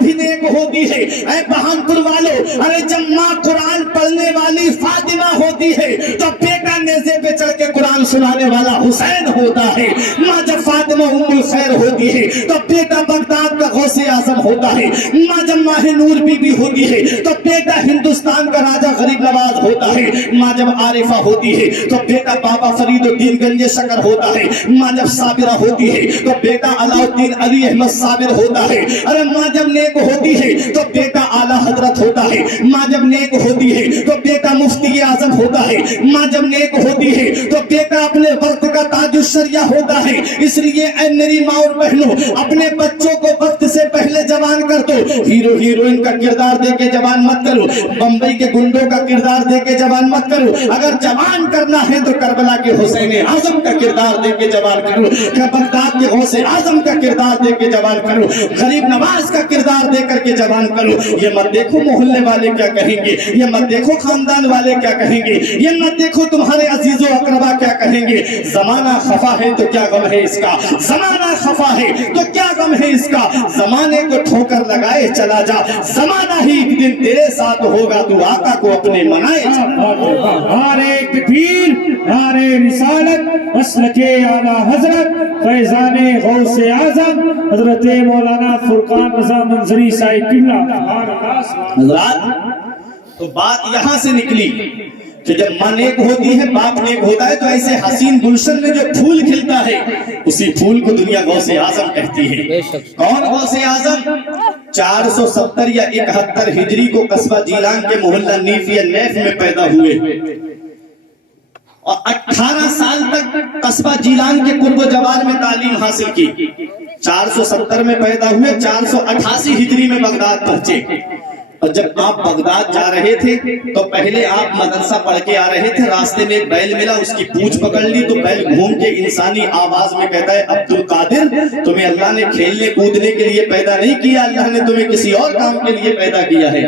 بھی نیک ہوتی ہے۔ اے بہانپور والو، ارے جب ماں قرآن پڑھنے والی فاطمہ ہوتی ہے تو بیٹا نیزے پہ چڑھ کے قرآن سنانے والا حسین ہوتا ہے۔ ماں جب فاطمہ ام الخیر ہوتی ہے تو بیٹا بغداد کا غوث اعظم ہوتا ہے۔ ماں جب ماہ نور بی بی ہوتی ہے تو بیٹا ہندوستان کا راجہ غریب نواز ہوتا ہے۔ ماں جب عارفہ ہوتی ہے تو بیٹا بابا فرید الدین گنج شکر ہوتا ہے۔ ماں جب صابرہ ہوتی ہے تو بیٹا علاء الدین علی احمد صابر ہوتا ہے۔ ارے ماں جب نیک ہوتی ہے تو بیٹا اعلیٰ حضرت ہوتا ہے۔ ماں جب نیک ہوتی ہے تو بیٹا مفتی اعظم ہوتا ہے۔ ماں جب نیک ہوتی ہے تو بیٹا اپنے وقت کا تاج الشریعہ ہوتا ہے۔ اس لیے اے میری ماں اور بہنوں، اپنے بچوں کو وقت سے پہلے جوان کر دو۔ ہیرو ہیروئن کا کردار دے کے جوان مت کرو، بمبئی کے گنڈوں کا کردار دے کے جوان مت کرو۔ اگر جوان کرنا ہے تو کربلا کے حسین اعظم کا کردار دے کے جوان کرو، بغداد کے غوث اعظم کا کردار دے کے جوان کرو، غریب نواز کا کردار دے کر کے جوان کرو۔ یہ مت دیکھو محلے والے کیا کہیں گے، یہ مت دیکھو خاندان والے کیا کہیں گے، یہ مت دیکھو تمہارے عزیز و اقربا کیا کہیں گے۔ زمانہ خفا ہے تو کیا غم ہے اس کا، زمانہ خفا ہے تو کیا غم ہے اس کا۔ زمانے کو ٹھوکر لگائے چلا جا، زمانہ ہی ایک دن تیرے ساتھ ہوگا، تو آقا کو اپنے منائے چلا۔ نعرہ تکبیر، نعرہ رسالت، مسلک اعلیٰ حضرت فیضان غوث اعظم حضرت مولانا فرقان رضا منظری صاحب قبلہ۔ حضرات، تو بات یہاں سے نکلی کہ جب ماں نیک ہوتی ہے، باپ نیک ہوتا ہے، تو ایسے حسین گلشن میں جو پھول کھلتا ہے اسی پھول کو دنیا غوث اعظم کہتی ہے۔ کون غوث اعظم؟ 470 یا 71 ہجری کو قصبہ جیلان کے محلہ نیف یا نیف میں پیدا ہوئے اور 18 سال تک قصبہ جیلان کے قرب و جوار میں تعلیم حاصل کی۔ 470 میں پیدا ہوئے، 488 ہجری میں بغداد پہنچے۔ اور جب آپ بغداد جا رہے تھے تو پہلے آپ مدرسہ پڑھ کے آ رہے تھے، راستے میں ایک بیل ملا، اس کی پونچھ پکڑ لی تو بیل گھوم کے انسانی آواز میں کہتا ہے، عبد القادر تمہیں اللہ نے کھیلنے کودنے کے لیے پیدا نہیں کیا، اللہ نے تمہیں کسی اور کام کے لیے پیدا کیا ہے۔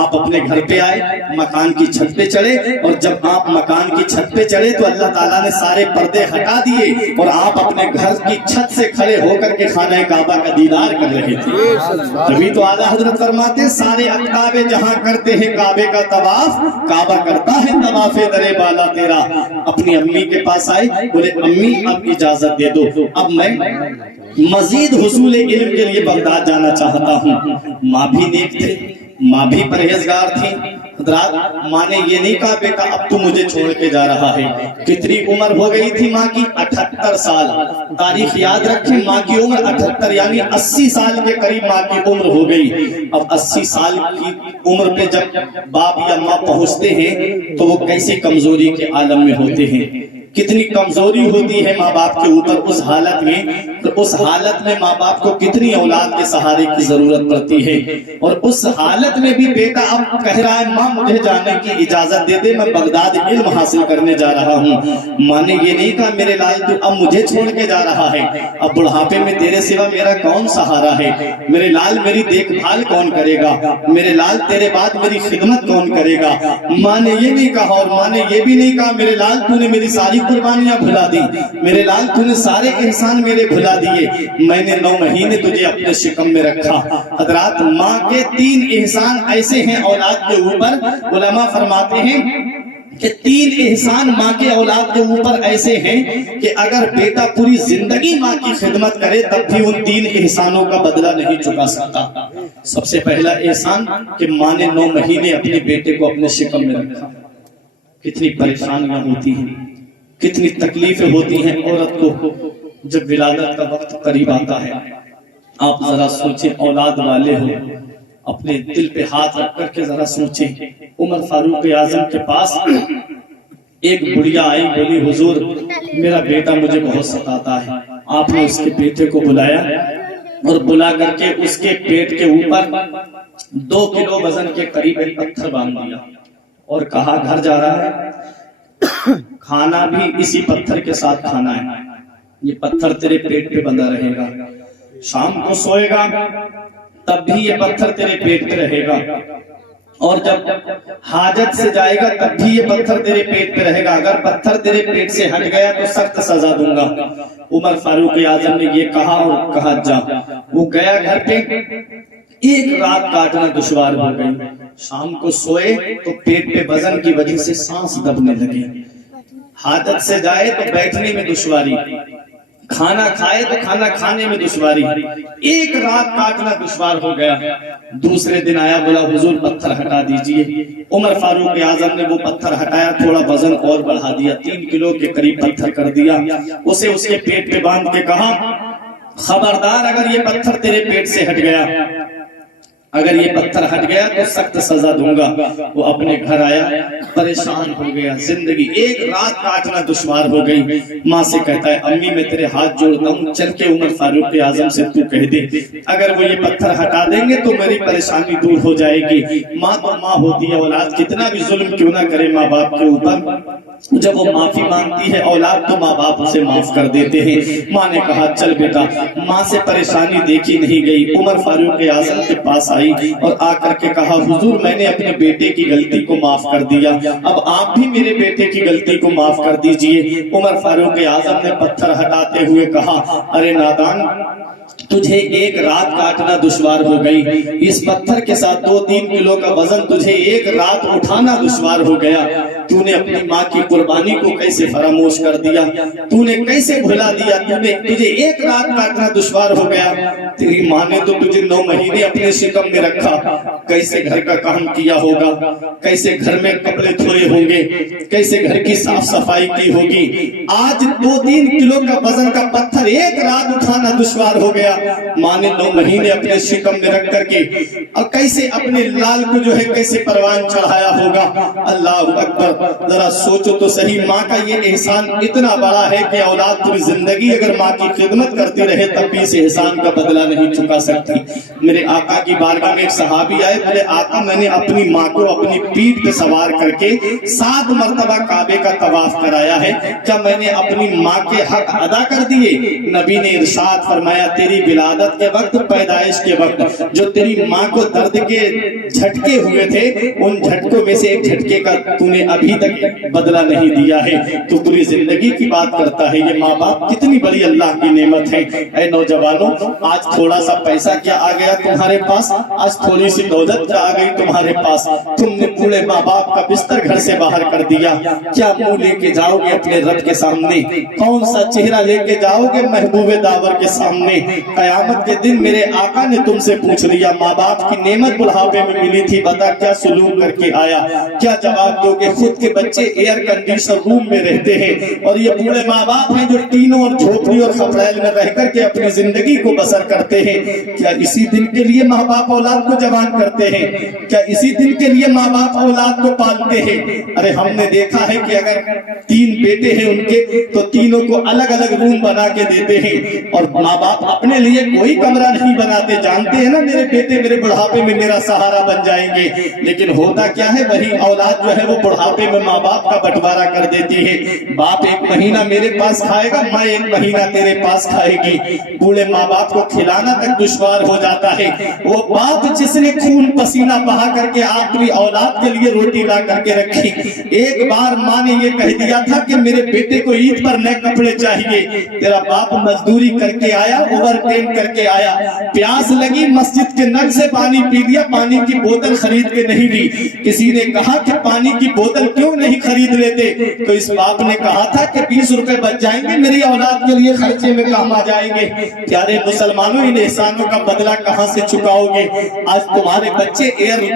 آپ اپنے گھر پہ آئے، مکان کی چھت پہ چڑھے، اور جب آپ مکان کی چھت پہ چڑھے تو اللہ تعالیٰ نے سارے پردے ہٹا دیے اور آپ اپنے گھر کی چھت سے کھڑے ہو کر کے خانہ کعبہ کا دیدار کر رہے تھے۔ تبھی تو اعلیٰ حضرت فرماتے، سارے کعبے جہاں کرتے ہیں کعبے کا طواف، کعبہ کرتا ہے طواف درے بالا تیرا۔ اپنی امی کے پاس آئے، بولے امی اب اجازت دے دو، اب میں مزید حصول علم کے لیے بغداد جانا چاہتا ہوں۔ ماں بھی نیک تھے، ماں بھی پرہیزگار تھی۔ حضرات، ماں نے یہ نہیں کہا بیٹا اب تو مجھے چھوڑ کے جا رہا ہے۔ کتنی عمر ہو گئی تھی ماں کی؟ 78 سال۔ تاریخ یاد رکھیں، ماں کی عمر 78 یعنی 80 سال کے قریب ماں کی عمر ہو گئی۔ اب 80 سال کی عمر پہ جب باپ یا ماں پہنچتے ہیں تو وہ کیسی کمزوری کے عالم میں ہوتے ہیں، کتنی کمزوری ہوتی ہے ماں باپ کے اوپر اس حالت میں۔ تو اس حالت میں ماں باپ کو کتنی اولاد کے سہارے کی ضرورت پڑتی ہے، اور اس حالت میں بھی بیٹا اب کہہ رہا ہے ماں مجھے جانے کی اجازت دے دے، میں بغداد علم حاصل کرنے جا رہا ہوں۔ ماں نے یہ نہیں کہا میرے لال تو اب مجھے چھوڑ کے جا رہا ہے، اب بڑھاپے میں تیرے سوا میرا کون سہارا ہے، میرے لال میری دیکھ بھال کون کرے گا، میرے لال تیرے بعد میری خدمت کون کرے گا۔ ماں نے یہ نہیں کہا، اور ماں نے یہ بھی نہیں کہا میرے لال تو نے میری ساری قربانیاں بھلا دی، میرے لال تو نے سارے احسان میرے بھلا دیے، میں نے 9 مہینے تجھے اپنے شکم میں رکھا۔ حضرات، ماں کے 3 احسان ایسے ہیں اولاد کے اوپر، علماء فرماتے ہیں کہ 3 احسان ماں کے اولاد کے اوپر ایسے ہیں کہ اگر بیٹا پوری زندگی ماں کی خدمت کرے تب بھی ان 3 احسانوں کا بدلہ نہیں چکا سکتا۔ سب سے پہلا احسان کہ ماں نے 9 مہینے اپنے بیٹے کو اپنے شکم میں رکھا۔ کتنی پریشانیاں ہوتی ہیں، کتنی تکلیفیں ہوتی ہیں عورت کو جب ولادت کا وقت قریب آتا ہے۔ آپ ذرا سوچیں، اولاد والے ہو، اپنے دل پہ ہاتھ رکھ کر کے ذرا سوچیں۔ عمر فاروق اعظم کے پاس ایک بڑھیا آئی، بولی حضور میرا بیٹا مجھے بہت ستاتا ہے۔ آپ نے اس کے بیٹے کو بلایا اور بلا کر کے اس کے پیٹ کے اوپر 2 کلو وزن کے قریب ایک پتھر باندھ دیا اور کہا گھر جا رہا ہے، کھانا بھی اسی پتھر کے ساتھ کھانا ہے، یہ پتھر تیرے پیٹ پہ بندھا رہے گا، شام کو سوئے گا تب بھی یہ پتھر تیرے پیٹ پہ رہے گا، اور جب حاجت سے جائے گا تب بھی یہ پتھر تیرے پیٹ پہ رہے گا، اگر پتھر تیرے پیٹ سے ہٹ گیا تو سخت سزا دوں گا۔ عمر فاروق اعظم نے یہ کہا اور کہا جا۔ وہ گیا گھر پہ، ایک رات کاٹنا دشوار ہو گئی، شام کو سوئے تو پیٹ پہ وزن کی وجہ سے سانس دبنے لگے، حاجت سے جائے تو بیٹھنے میں دشواری، کھانا کھائے تو کھانا کھانے میں دشواری، ایک رات کاٹنا دشوار ہو گیا۔ دوسرے دن آیا، بولا حضور پتھر ہٹا دیجئے۔ عمر فاروق اعظم نے وہ پتھر ہٹایا، تھوڑا وزن اور بڑھا دیا، 3 کلو کے قریب پتھر کر دیا، اسے اس کے پیٹ پہ باندھ کے کہا خبردار اگر یہ پتھر تیرے پیٹ سے ہٹ گیا، اگر یہ پتھر ہٹ گیا تو سخت سزا دوں گا۔ وہ اپنے گھر آیا، پریشان ہو گیا، زندگی ایک رات کاٹنا دشوار ہو گئی۔ ماں سے کہتا ہے امی میں تیرے ہاتھ جوڑتا ہوں، چل کے عمر فاروق اعظم سے تو کہہ دے اگر وہ یہ پتھر ہٹا دیں گے تو میری پریشانی دور ہو جائے گی۔ ماں تو ماں ہوتی ہے، اولاد کتنا بھی ظلم کیوں نہ کرے ماں باپ کے اوپر، جب وہ معافی مانگتی ہے اولاد تو ماں باپ اسے معاف کر دیتے ہیں۔ ماں نے کہا چل بیٹا، ماں سے پریشانی دیکھی نہیں گئی، عمر فاروق اعظم کے پاس آئی اور آ کر کے کہا حضور میں نے اپنے بیٹے کی غلطی کو معاف کر دیا، اب آپ بھی میرے بیٹے کی غلطی کو معاف کر دیجئے۔ عمر فاروق اعظم نے پتھر ہٹاتے ہوئے کہا ارے نادان، تجھے ایک رات کاٹنا دشوار ہو گئی، اس پتھر کے ساتھ 2-3 کلو کا وزن تجھے ایک رات اٹھانا دشوار ہو گیا، تو نے اپنی ماں کی قربانی کو کیسے فراموش کر دیا، تو نے کیسے بھلا دیا، تجھے ایک رات کاٹنا دشوار ہو گیا، تیری ماں نے تو تجھے 9 مہینے اپنے شکم میں رکھا، کیسے گھر کا کام کیا ہوگا، کیسے گھر میں کپڑے دھوئے ہوں گے، کیسے گھر کی صاف صفائی کی ہوگی، آج 2-3 کلو کا وزن کا پتھر ایک رات اٹھانا دشوار ہو گیا۔ ماں نے 9 مہینے اپنے شکم میں رکھ کر کے اور کیسے اپنے لال کو جو ہے کیسے پروان چڑھایا ہوگا۔ اللہ اکبر، ذرا سوچو تو صحیح، ماں کا یہ احسان اتنا بڑا ہے کہ اولاد پوری زندگی اگر ماں کی خدمت کرتی رہے تب بھی اس احسان کا بدلہ نہیں چکا سکتی۔ میرے آقا کی بارگاہ میں ایک صحابی آئے، بولے آقا میں نے اپنی ماں کو اپنی پیٹھ پہ سوار کر کے 7 مرتبہ کعبے کا طواف کرایا ہے، کیا میں نے اپنی ماں کے حق ادا کر دیے؟ نبی نے ارشاد فرمایا تیری ولادت کے وقت، پیدائش کے وقت جو تیری ماں کو درد کے جھٹکے ہوئے تھے، ان جھٹکوں میں سے ایک جھٹکے کا تو نے ابھی تک بدلہ نہیں دیا ہے، تو پوری زندگی کی بات کرتا ہے۔ یہ ماں باپ کتنی بڑی اللہ کی نعمت ہے۔ اے نوجوانوں، آج تھوڑا سا پیسہ کیا آ گیا تمہارے پاس، آج تھوڑی سی دولت کیا آ گئی تمہارے پاس، تم نے پورے ماں باپ کا بستر گھر سے باہر کر دیا، کیا منہ لے کے جاؤ گے اپنے رب کے سامنے، کون سا چہرہ لے کے جاؤ گے محبوب داور کے سامنے؟ قیامت کے دن میرے آقا نے تم سے پوچھ لیا ماں باپ کی نعمت بڑھاپے میں ملی تھی، بتا کیا سلوک کر کے آیا، کیا جواب دو گے؟ خود کے بچے ایئر کنڈیشن روم میں رہتے ہیں اور یہ بوڑھے ماں باپ ہیں جو ٹینوں اور جھوپڑی اور خپڑیل میں رہ کر کے اپنی زندگی کو بسر کرتے ہیں۔ کیا اسی دن کے لیے ماں باپ اولاد کو جوان کرتے ہیں؟ کیا اسی دن کے لیے ماں باپ اولاد کو پالتے ہیں؟ ارے ہم نے دیکھا ہے کہ اگر 3 بیٹے ہیں ان کے تو تینوں کو الگ الگ روم بنا کے دیتے ہیں اور ماں باپ اپنے لیے کوئی کمرہ نہیں بناتے، جانتے ہیں نا میرے بیٹے میرے بڑھاپے میں میرا سہارا بن جائیں گے، لیکن ہوتا کیا ہے وہی اولاد جو ہے وہ بڑھاپے میں ماں باپ کا بٹوارا کر دیتی ہے۔ باپ 1 مہینہ میرے پاس کھائے گا، ماں 1 مہینہ تیرے پاس کھائے گی، بوڑھے ماں باپ کو کھلانا تک دشوار ہو جاتا ہے۔ وہ باپ جس نے خون پسینہ بہا کر کے اپنی اولاد کے لیے روٹی لا کر کے رکھی، ایک بار ماں نے یہ کہہ دیا تھا کہ میرے بیٹے کو عید پر نئے کپڑے چاہیے، تیرا باپ مزدوری کر کے آیا، اوور ٹائم کر کے آیا، پیاس لگی مسجد کے نل سے پانی پی لیا، پانی کی بوتل خرید کے نہیں لی۔ کسی نے کہا کہ پانی کی بوتل کیوں نہیں خرید لیتے، تو اس باپ نے کہا تھا کہ 20 روپے بچ جائیں گے میری اولاد کے لیے خرچے میں کام آ جائیں گے۔ پیارے مسلمانوں، ان احسانوں کا بدلہ کہاں سے چکاؤ گے؟ آج تمہارے بچے ایئر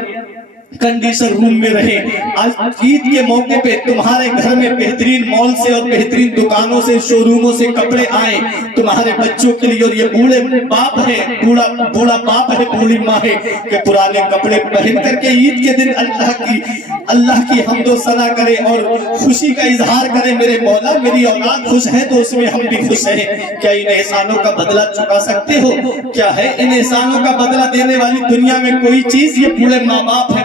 کنڈیشن روم میں رہے، آج عید کے موقع پہ تمہارے گھر میں بہترین مال سے اور بہترین دکانوں سے شو روموں سے کپڑے آئے تمہارے بچوں کے لیے، اور یہ بوڑھے باپ ہے، بوڑھا باپ ہے، بوڑھی ماں ہے کہ پرانے کپڑے پہن کر کے عید کے دن اللہ کی حمد و ثنا کرے اور خوشی کا اظہار کرے، میرے مولا میری اولاد خوش ہے تو اس میں ہم بھی خوش ہیں۔ کیا ان احسانوں کا بدلہ چکا سکتے ہو؟ کیا ہے ان احسانوں کا بدلہ دینے والی دنیا میں کوئی چیز؟ یہ بوڑھے ماں باپ ہے،